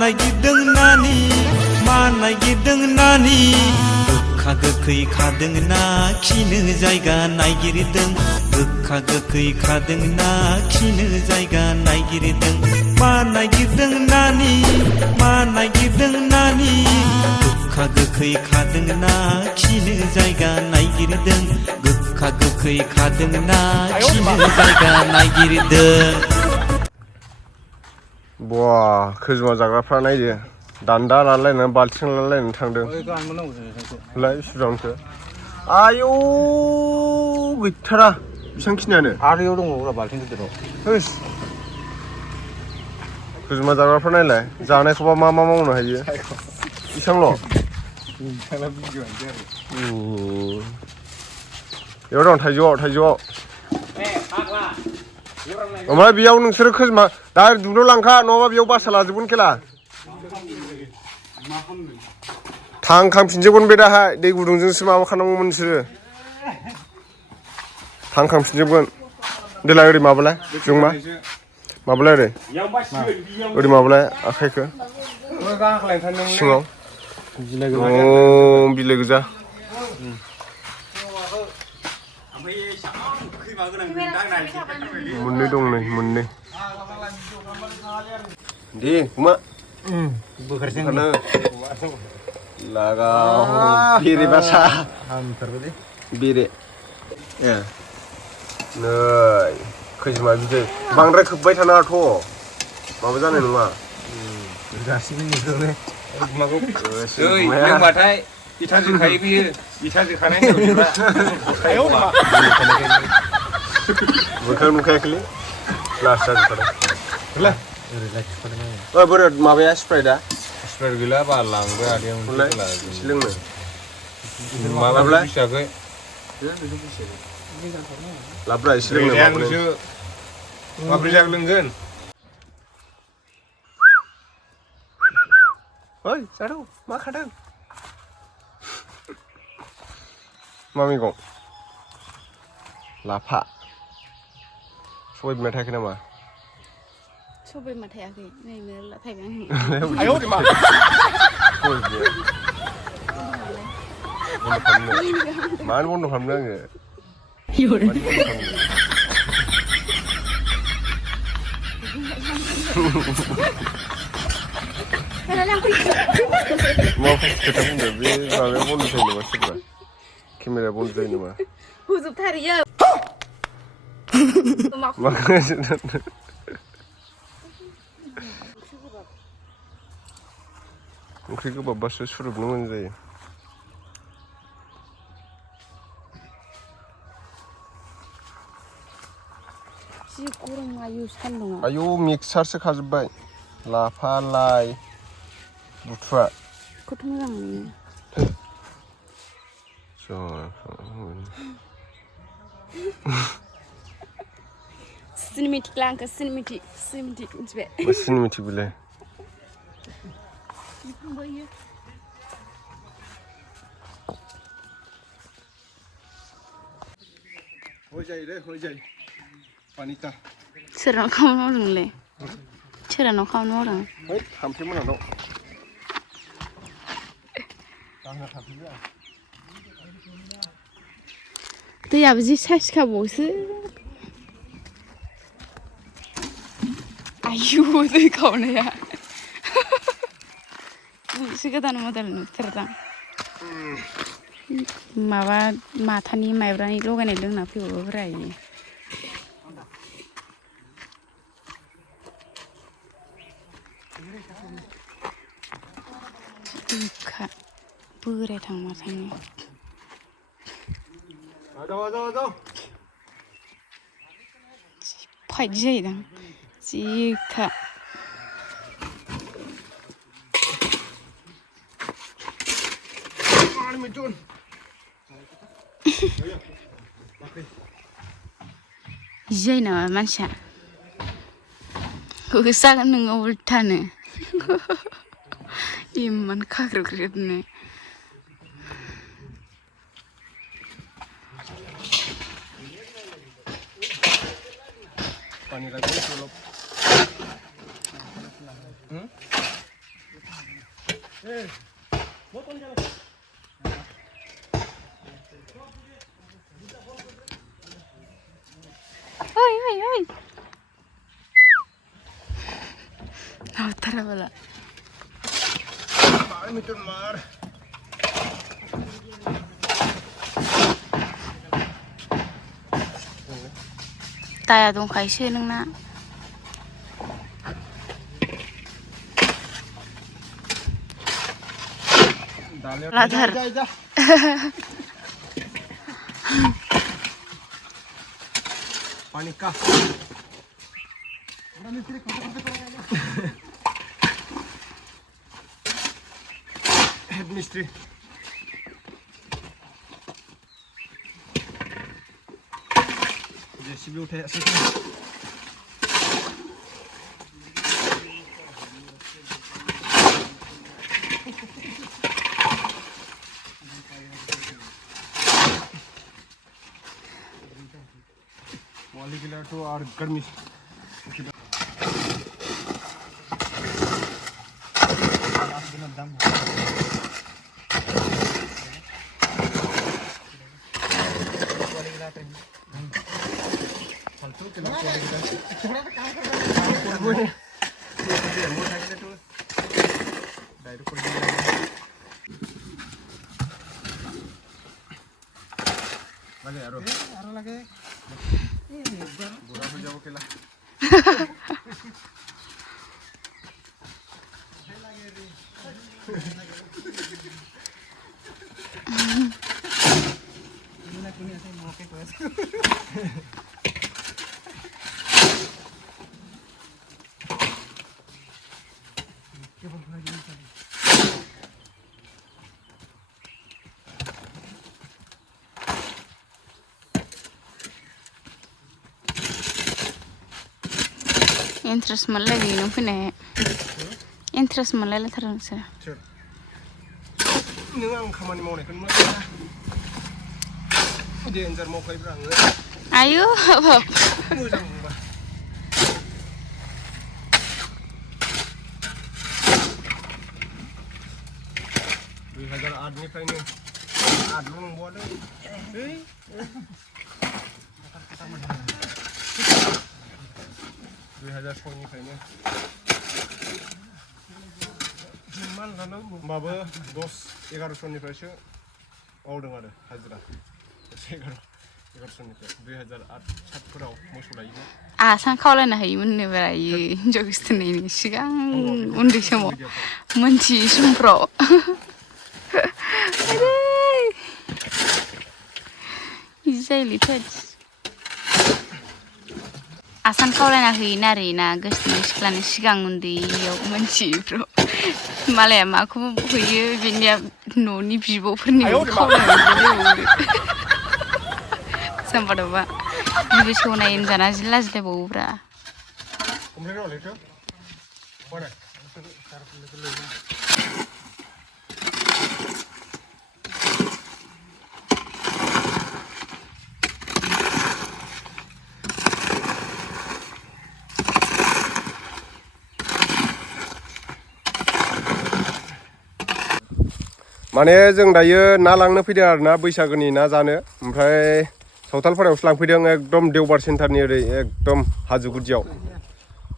नागिरदों नानि मा नागिरदों नानि गोखा गोखै खादों ना खिनो जायगा नागिरदों गोखा गोखै खादों ना खिनो जायगा नागिरदों मा नागिरदों नानि मा नागिरदों नानि गोखा गोखै खादों ना खिनो जायगा नागिरदों गोखा गोखै खादों ना खिनो जायगा नागिरदों Wah, khizma जाग्राफ्रा नायदो दान्दा लालायनानै बाल्थिं लालायनानै थांदों लाय सुरांखो आयौ गैथारा बेसांखिनियानो आरोयाव दङ बाल्थिं गिदिराव होस खैजोमा जाग्राफ्रा नायलाय जानायखौबा मा मा मावनो हायो बेसांल' बेयाव दं थाइजौआव ओमफ्राय बेयाव नोंसोरो खैजोमा दा दुब्लियाव लांखा नङाबा बेयाव बासा लाजोबगोन खेला थांखांफिनजोबगोन बे दाहाय दै गुदुंजोंसो माबा खालामगौमोन नोंसोरो थांखांफिनजोबगोन देलाय ओरै माबालाय जोंमा माबालाय ओरै माबालाय आखाइखौ सिङाव बिलाइ गोजा मोननै दं नै मोननै दे गुमा बोखारनो लागाव बेरे बासा बेरे ए नै खैजोमा बिदै बांद्राय खोबबाय थानाङाथ' माबा जानाय नङा गासिबो नुजोबो गुमाखौ लोंबाथाय इथा जोखायो बियो इथा जोखानाय मोखां नुखायाखैलै ग्लास जाजोबखादों बोरै माबाया स्प्राइटआ स्प्राइट गैला बा लांबाय आदैयाव एसे लोंनो माबालाय फिसाखै लाब्रा एसे लोंनो माब्रै जाग लोंगोन ओइ जारौ मा खादों मा मैगं लाफा सबाय बिमा थायाखै नामा सबाय बिमा थायाखै नै मेरला थायबाय आयौ मा मानो बन्द' खालामदों आङो मा खोथा बुंदों बे माबाया बन्द' जायो नामा सोरबा केमेराया बन्द' जायो नामा होजोबथारियो ओंख्रि गोबाबबासो सुरोबनो मोजां जायो जि गरम आयु सान्दुङा आयौ मिक्सारसो खाजोब्बाय लाफा लाइ बुथुवा खथ' मोजां मोनो सिनेमेटिक लांखो सिनेमेटिक मिथिबाय सिनेमेटिक बिलाय Panita. Soranau खामानि मावदों नोंलाय सोरानाव खामानि मावदों है हाम्फे मोनाव दैयाबो जि साइस खाबावसो आयु दै खावनाया एसे गोदान मडेल नुथारदां माबा माथानि माइब्रानि लगायनाय लोंना फैबावोब्रा इयो गोखा बोराय थांमा थाङो फाइट जायोदां जिखा जायो नामा मानसिया होजागोन नोङो उल्थानो इमान खाग्रोग्रोनो Oi. Tara bala. Taya dंखायोसो नोंना लाधार पानी का हेड मिस्ट्री जेसीबी उठाया वाली गिला तो और गर्मी लगे बुरा हो जाओ केला interest malah lagi no pine interest malah lah terus nang खामानि मावनायखौनो मा डेन्जार मावखायोब्रा आङो ayo bab मोजां मोनबा 2008 निफ्रायनो आदल' नंबावानो 2006 निफ्रायनो होमबाबो 10-11 निफ्रायसो मावदों आरो हाजिरा 11 निफ्राय 2008-7 फोराव मोसौ लायोमोन आसान खावलायनो हायोमोन होनोब्रा इयो हिनजाव गोसथोनायनि सिगां उन्दै समाव मोनथियै समफ्राव इदि जायोलै आसान खावलायना होयोना आरोना गोसथोनाय सिख्लानि सिगां उन्दैयाव मोनथियैफ्राव मालाया माखौ होयो बेनिया न'नि बिब'फोरनियाव खावलायनानै सामबादबा बिबो सौनाय होनजाना जि लाजिलायबावोब्रा माने जों दायो ना लांनो फैदों आरो ना बैसागोनि ना जानो ओमफ्राय सावथालफोरावसो लांफैदों एकदम देवबार सेन्टारनि ओरै एकदम हाजो गुदियाव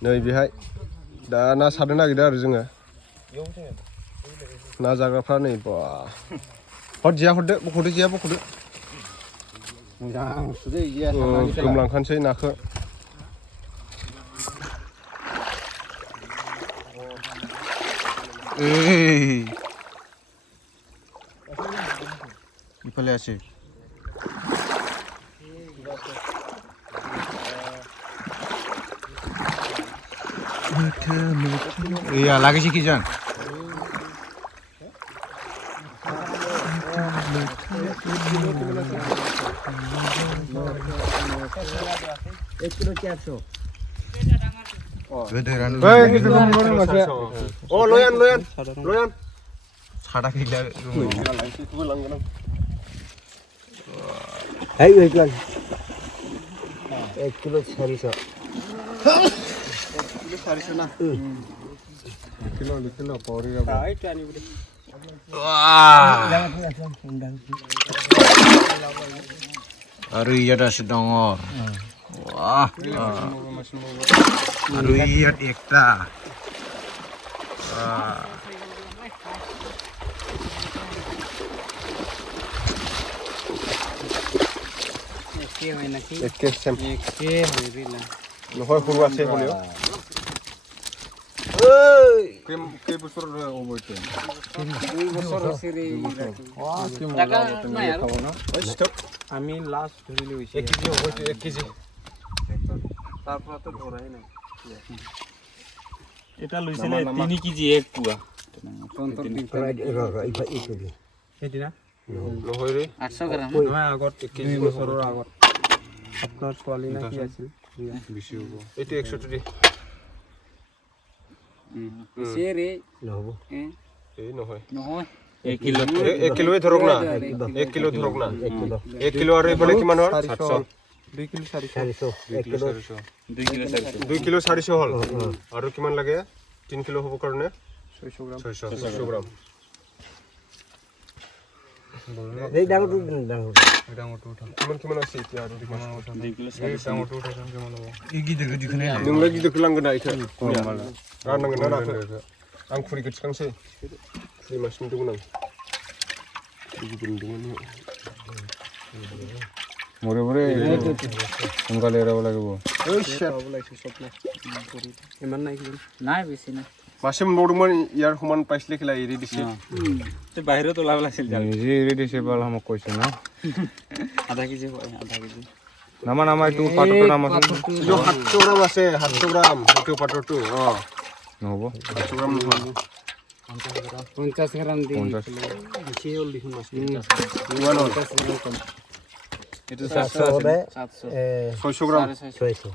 नै बेहाय दा ना सारनो नागिरदों आरो जोङो ना जाग्राफ्रा नै बा हर जिया हरदो बख'दो जिया बख'दो मोजां सुदो जिया गोमलांखानोसै नाखौ इफाले আছে iya lagi sih kijan oh loyan sadak gila Hai iklan 1 kilo 400 1 kilo 400 ना Aru iya dah sedang or. Wah. Aru iya ekta. Ekke sem. নহয় সৰু আছে হলেও কে বছৰ হ'ব এতিয়া 2 বছৰ হৈছে ৰে টাকা নাই আৰু আমি লাষ্ট ধৰিলে হৈছে 1 কেজি হ'ব 1 কেজি তাৰ পৰা তো ধৰাই নাই এটা লৈছিলে 3 কেজি 1 পুৱা সেইদিনা নহয় ৰে 800 গ্রাম নহয় আগত 1 কেজি বছৰৰ আগত আপোনাৰ ছোৱালী না কি আছিল বেছি হ'ব এইটো 100 দি সেৰে নহব এই নহয় নহয় 1 কিলো 1 কিলোই ধৰক না 1 কিলো ধৰক না 1 কিলো আৰু এইফালে কিমান হ'ল 700 2 কিলো 400 2 কিলো 400 হ'ল আৰু কিমান লাগে 3 কিলো হ'ব কাৰণে 600 গ্রাম 600 গ্ৰাম এই ডাঙৰটো কিমান আছে এতিয়া আৰু 2 কিলো 400 কিমান হ'ব Igi deket di kana. नोंलाय गिदिरखौ लांगोन ना इखो राननांगोन ना नाखो आं खुरिखौ थिखांसै खुरि मासेनि दङ आं गिदिर दङ मोरे मोरे সোনকালে এৰাব লাগিব ओइ शेट ইমান নাই কি নাই বেছি নাই मासे मोनबावदोंमोन ইয়াৰ समान पाइसले खेला एरि दिसे তে বাহিৰত ওলাব লাগিছিল নিজে এৰি দিছে বল আমাক কৈছে না আধা কেজি হয় আধা কেজি নামা নামা এইটো পাটৰটো নাম আছে जो 700 গ্রাম আছে 700 গ্রাম এইটো পাটৰটো নহ'ব 700 গ্রাম নহয় 50 গ্রাম দিন 50 বেছি হ'ল দেখোন মাছ কিমান হ'ল এইটো 700 আছে 600 গ্রাম 600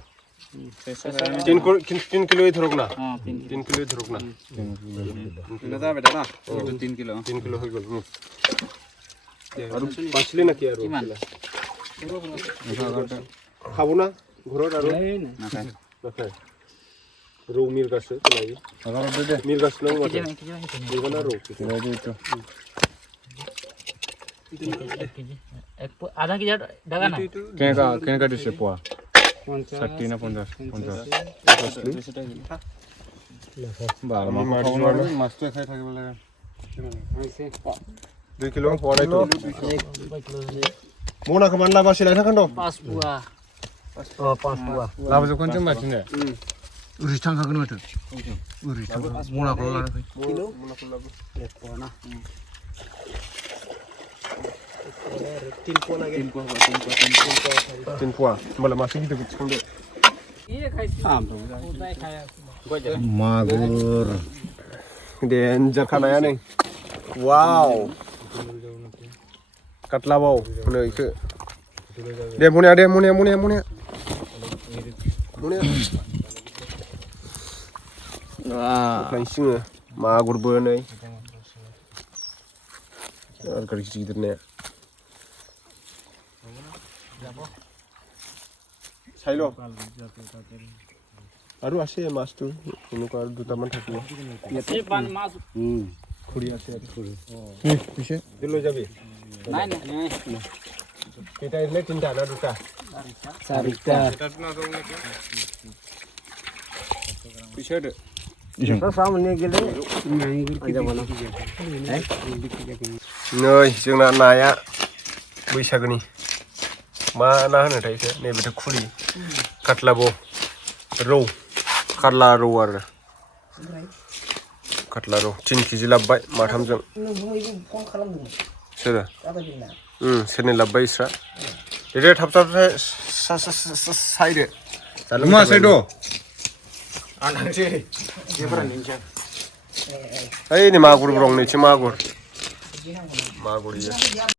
3 কিলো ধৰক না 3 কিলো ধৰক না লতা বেটা না এইটো 3 কিলো 3 কিলো হৈ গ'ল আৰু পাইছিলে নাকি আৰু খাব না ঘৰত আৰু নাখায় ৰৌ মিৰ্গাছ লাগি মিৰ্গাছ ন মিৰ্গা না ৰৌ আধা কেজি ডাগা না কেনেকা দিছে পোৱা 60 না 50 মাছটো খাই থাকিব লাগে 2 কিলো পড়াইতো মোনা কমান লাবা সিলাই থাকান দ 5 পুয়া 5 পুয়া লাভ যখন जों মাছিনে Uri tangkakeun mah teu. Uri tangka. Mula kula lah. Kilo মোনা লাভ 1 পুয়া না 3 পুয়া লাগে 3 পোৱা मला মাছি কিতে কুচকন দে ইয়ে খাইছি ওটাই খায় Magur. डेन्जार खानाया नै वाव काटला बाव नै इखो दे मुनिया लांसिङो मागुरबो नै आरो गारि गिदिर ने চাইলো আৰু আছে মাছটো এনেকুৱা আৰু দুটামান থাকিব ইয়াতে পান মাছ খুৰি আছে আৰু খুৰি Piše? লৈ যাবি নাই নাই কেইটা এনে তিনটা না দুটা চাৰিটা পিছত सामने गेले नै जोंना नाया बैसागोनि मा ना होनोथाय इखो नैबेथ' खुरि काटलाबो रौ काटला रौ आरो काटला रौ 3 केजि लाबबाय माथामजों सोरो सोरनि लाबबाय इसरा दे थाब सायदो मा साइदो? आनांसै जेब्रा निंजा ओइ नै मागुर ब्रं नैथि मागुर इयो